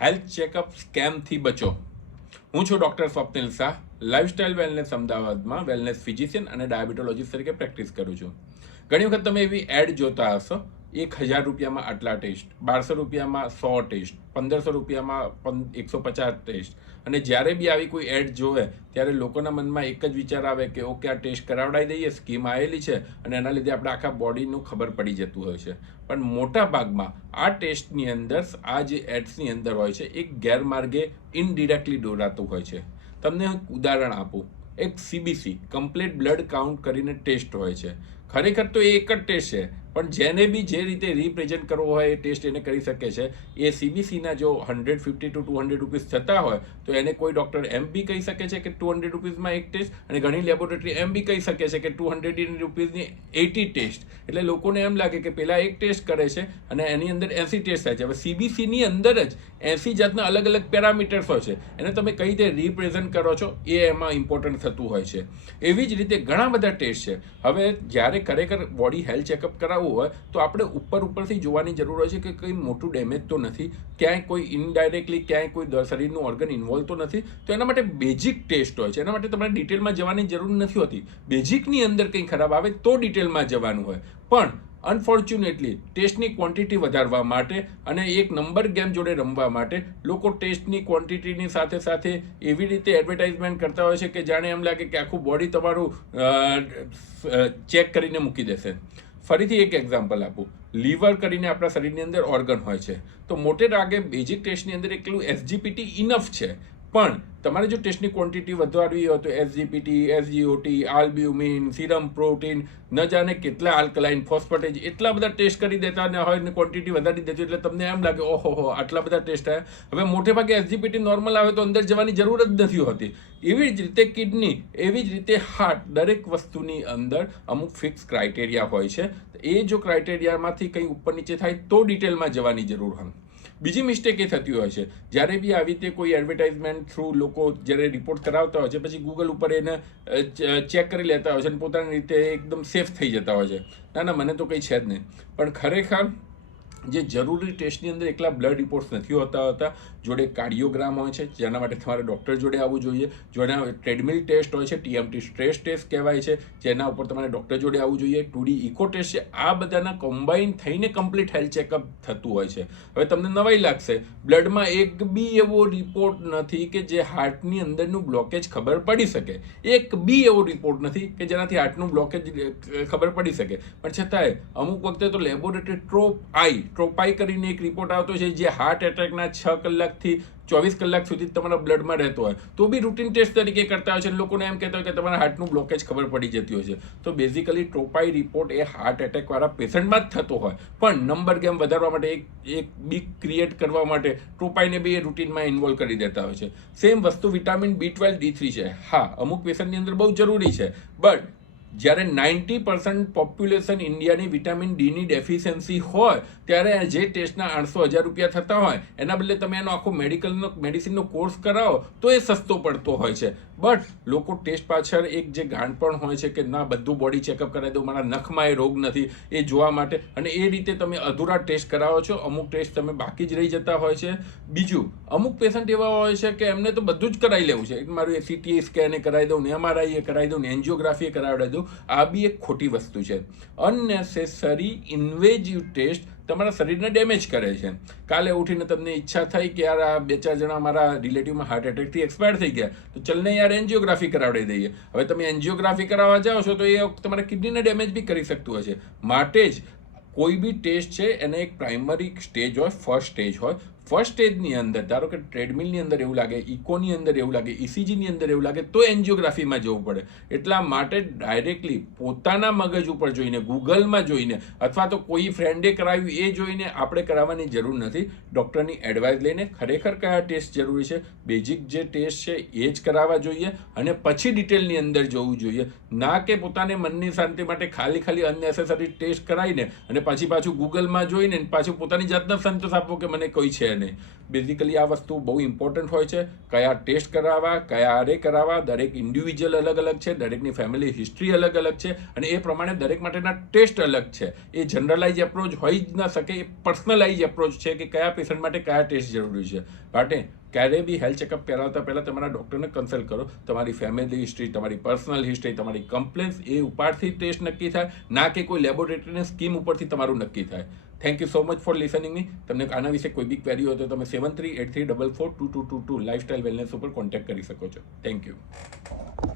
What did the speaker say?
Health checkup સ્કેમથી બચો. હું છું doctor Swapnil Shah, lifestyle wellness અમદાવાદમાં વેલનેસ ફિઝિશિયન અને ડાયાબિટોલોજીસ્ટ તરીકે પ્રેક્ટિસ કરું છું. ઘણી વખત તમે એવી એડ જોતા હશો, 1000 રૂપિયામાં આટલા ટેસ્ટ, 1200 રૂપિયામાં 100 ટેસ્ટ, 1500 રૂપિયામાં 150 ટેસ્ટ. અને જ્યારે બી આવી કોઈ એડ જોવે ત્યારે લોકોના મનમાં એક જ વિચાર આવે કે ઓકે, આ ટેસ્ટ કરાવડાવી દઈએ, સ્કીમ આવેલી છે અને એના લીધે આપણે આખા બોડીનું ખબર પડી જતું હોય છે. પણ મોટા ભાગમાં આ ટેસ્ટની અંદર, આ જે એડ્સની અંદર હોય છે, એક ગેરમાર્ગે ઇનડિરેક્ટલી દોરાતું હોય છે. તમને હું ઉદાહરણ આપું. એક સીબીસી કમ્પ્લીટ બ્લડ કાઉન્ટ કરીને ટેસ્ટ હોય છે. ખરેખર તો એ એક જ ટેસ્ટ છે, પણ જેને બી જે રીતે રિપ્રેઝેન્ટ કરવો હોય એ ટેસ્ટ એને કરી શકે છે. એ સીબીસીના જો 150 to 200 રૂપીસ થતા હોય તો એને કોઈ ડૉક્ટર એમ બી કહી શકે છે કે 200 રૂપીસમાં એક ટેસ્ટ, અને ઘણી લેબોરેટરી એમ બી કહી શકે છે કે 200 રૂપીસની 80 ટેસ્ટ. એટલે લોકોને એમ લાગે કે પહેલાં એક ટેસ્ટ કરે છે અને એની અંદર 80 ટેસ્ટ થાય છે. હવે સીબીસીની અંદર જ 80 જાતના અલગ અલગ પેરામીટર્સ હોય છે. એને તમે કઈ રીતે રિપ્રેઝેન્ટ કરો છો એ એમાં ઇમ્પોર્ટન્ટ થતું હોય છે. એવી જ રીતે ઘણા બધા ટેસ્ટ છે. હવે જ્યારે ખરેખર બોડી હેલ્થ ચેકઅપ કરાવવું હોય તો આપણે ઉપરથી જોવાની જરૂર હોય છે કે કંઈ મોટું ડેમેજ તો નથી, ક્યાંય કોઈ ઇનડાયરેક્ટલી ક્યાંય કોઈ શરીરનું ઓર્ગન ઇન્વોલ્વ તો નથી. તો એના માટે બેઝિક ટેસ્ટ હોય છે. એના માટે તમારે ડિટેલમાં જવાની જરૂર નથી હોતી. બેઝિકની અંદર કંઈ ખરાબ આવે તો ડિટેલમાં જવાનું હોય. પણ અનફોર્ચ્યુનેટલી ટેસ્ટની ક્વોન્ટિટી વધારવા માટે અને એક નંબર ગેમ જોડે રમવા માટે લોકો ટેસ્ટની ક્વોન્ટિટીની સાથે સાથે એવી રીતે એડવર્ટાઇઝમેન્ટ કરતા હોય છે કે જાણે એમ લાગે કે આખું બોડી તમારું ચેક કરીને મૂકી દેશે. ફરીથી એક એક્ઝામ્પલ આપું. લીવર કરીને આપણા શરીરની અંદર ઓર્ગન હોય છે. તો મોટે ભાગે બેઝિક ટેસ્ટની અંદર એકલું એસજીપીટી ઇનફ છે. પણ તમારે જો ટેસ્ટની ક્વોન્ટિટી વધારવી હોય તો એસજીપીટી, એસજીઓટી, આલ્બ્યુમિન, સીરમ પ્રોટીન, ન જાણે કેટલા આલ્કલાઇન, ફોસ્ફેટેજ, એટલા બધા ટેસ્ટ કરી દેતા હોય ને ક્વોન્ટિટી વધારી દેતી, એટલે તમને એમ લાગે ઓહો આટલા બધા ટેસ્ટ થયા. હવે મોટે ભાગે એસજીપીટી નોર્મલ આવે તો અંદર જવાની જરૂર જ નથી હોતી. એવી જ રીતે કિડની, એવી જ રીતે હાર્ટ, દરેક વસ્તુની અંદર અમુક ફિક્સ ક્રાઇટેરિયા હોય છે. એ જો ક્રાઇટેરિયામાંથી કંઈ ઉપર નીચે થાય તો ડિટેલમાં જવાની જરૂર હોય. બીજી મિસ્ટેક એ થતી હોય છે, જ્યારે બી આવી રીતે કોઈ એડવર્ટાઇઝમેન્ટ થ્રુ લોકો જ્યારે રિપોર્ટ કરાવતા હોય છે, પછી ગૂગલ ઉપર એને ચેક કરી લેતા હોય છે અને પોતાની રીતે એકદમ સેફ થઈ જતા હોય છે. ના, મને તો કંઈ છે જ નહીં. પણ ખરેખર જે જરૂરી ટેસ્ટની અંદર એકલા બ્લડ રિપોર્ટ્સ નથી હોતા. જોડે કાર્ડિયોગ્રામ હોય છે, જેના માટે તમારે ડૉક્ટર જોડે આવવું જોઈએ. જોડે ટ્રેડમિલ ટેસ્ટ હોય છે, ટીએમટી સ્ટ્રેસ ટેસ્ટ કહેવાય છે, જેના ઉપર તમારે ડૉક્ટર જોડે આવવું જોઈએ. 2D ઇકો ટેસ્ટ છે. આ બધાના કોમ્બાઇન થઈને કમ્પ્લીટ હેલ્થ ચેકઅપ થતું હોય છે. હવે તમને નવાઈ લાગશે, બ્લડમાં એક બી એવો રિપોર્ટ નથી કે જે હાર્ટની અંદરનું બ્લોકેજ ખબર પડી શકે. એક બી એવો રિપોર્ટ નથી કે જેનાથી હાર્ટનું બ્લોકેજ ખબર પડી શકે. પણ છતાંય અમુક વખતે તો લેબોરેટરી ટ્રોપાઈ કરીને એક રિપોર્ટ આવતો છે જે હાર્ટ એટેકના 6 કલાકથી 24 કલાક સુધી તમારા બ્લડમાં રહેતો હોય તો બી રૂટીન ટેસ્ટ તરીકે કરતા હોય છે. લોકોને એમ કહેતા હોય કે તમારા હાર્ટનું બ્લોકેજ ખબર પડી જતી હોય છે. તો બેઝિકલી ટ્રોપાઈ રિપોર્ટ એ હાર્ટ એટેકવાળા પેશન્ટમાં જ થતો હોય. પણ નંબર ગેમ વધારવા માટે, એક બીક ક્રિએટ કરવા માટે ટ્રોપાઈને બી એ રૂટીનમાં ઇન્વોલ્વ કરી દેતા હોય છે. સેમ વસ્તુ વિટામિન B12, D3 છે. હા, અમુક પેશન્ટની અંદર બહુ જરૂરી છે. બટ જ્યારે 90% પોપ્યુલેશન ઇન્ડિયાની વિટામિન ડીની ડેફિશિયન્સી હોય ત્યારે જે ટેસ્ટના 800-1000 રૂપિયા થતા હોય એના બદલે તમે એનો આખો મેડિસિનનો કોર્સ કરાવો તો એ સસ્તો પડતો હોય છે. બટ લોકો ટેસ્ટ પાછળ એક જે ગાંઠપણ હોય છે કે ના, બધું બોડી ચેકઅપ કરાવી દઉં, મારા નખમાં એ રોગ નથી, એ જોવા માટે, અને એ રીતે તમે અધૂરા ટેસ્ટ કરાવો છો. અમુક ટેસ્ટ તમે બાકી જ રહી જતા હોય છે. બીજું, અમુક પેશન્ટ એવા હોય છે કે એમને તો બધું જ કરાવી લેવું છે. મારું એ સીટી સ્કેન એ કરાવી દઉં ને, MRI એ કરાવી દઉં ને, એન્જિયોગ્રાફી એ કરાવી દઉં. આ બી એક ખોટી વસ્તુ છે. અનનેસેસરી ઇન્વેઝિવ ટેસ્ટ તમારા શરીરને ડેમેજ કરે છે. કાલે ઉઠીને તમને ઈચ્છા થઈ કે યાર, આ 2-4 જણા મારા રિલેટિવમાં હાર્ટ એટેકથી એક્સપાયર થઈ ગયા, તો ચલને યાર એન્જિયોગ્રાફી કરાવી દઈએ. હવે તમે એન્જિયોગ્રાફી કરાવવા જાઓ છો તો એ તમારા કિડનીને ડેમેજ બી કરી શકતું હોય છે. માટે જ કોઈ બી ટેસ્ટ છે એને એક પ્રાઇમરી સ્ટેજ હોય, ફર્સ્ટ સ્ટેજ હોય. ફર્સ્ટ સ્ટેજની અંદર ધારો કે ટ્રેડમિલની અંદર એવું લાગે, ઇકોની અંદર એવું લાગે, ઇસીજીની અંદર એવું લાગે તો એન્જિયોગ્રાફીમાં જવું પડે. એટલા માટે ડાયરેક્ટલી પોતાના મગજ ઉપર જોઈને, ગૂગલમાં જોઈને, અથવા તો કોઈ ફ્રેન્ડે કરાવ્યું એ જોઈને આપણે કરાવવાની જરૂર નથી. ડૉક્ટરની એડવાઇસ લઈને ખરેખર કયા ટેસ્ટ જરૂરી છે, બેઝિક જે ટેસ્ટ છે એ જ કરાવવા જોઈએ અને પછી ડિટેલની અંદર જવું જોઈએ. ના કે પોતાને મનની શાંતિ માટે ખાલી અનનેસેસરી ટેસ્ટ કરાવીને અને પાછું ગૂગલમાં જોઈને પાછું પોતાની જાતનો સંતોષ આપવો કે મને કોઈ છે નહીં. બેઝિકલી આ વસ્તુ બહુ ઇમ્પોર્ટન્ટ હોય છે. કયા ટેસ્ટ કરાવવા, કયા આરે કરાવવા, દરેક ઇન્ડિવિજ્યુઅલ અલગ અલગ છે, દરેકની ફેમિલી હિસ્ટ્રી અલગ અલગ છે અને એ પ્રમાણે દરેક માટેના ટેસ્ટ અલગ છે. એ જનરલાઇઝ એપ્રોચ હોઈ જ ન શકે, એ પર્સનલાઇઝ એપ્રોચ છે કે કયા પેશન્ટ માટે કયા ટેસ્ટ જરૂરી છે. માટે ક્યારેય બી હેલ્થ ચેકઅપ કરાવતા પહેલાં તમારા ડૉક્ટરને કન્સલ્ટ કરો. તમારી ફેમિલી હિસ્ટ્રી, તમારી પર્સનલ હિસ્ટ્રી, તમારી કમ્પ્લેન્સ એ ઉપરથી ટેસ્ટ નક્કી થાય, ના કે કોઈ લેબોરેટરીની સ્કીમ ઉપરથી તમારું નક્કી થાય. Thank you so much for listening me. તમને આના વિશે કોઈ બી ક્વેરી હોય તો તમે 7383442222 લાઇફસ્ટાઇલ વેલનેસ ઉપર કોન્ટેક્ટ કરી શકો છો. Thank you.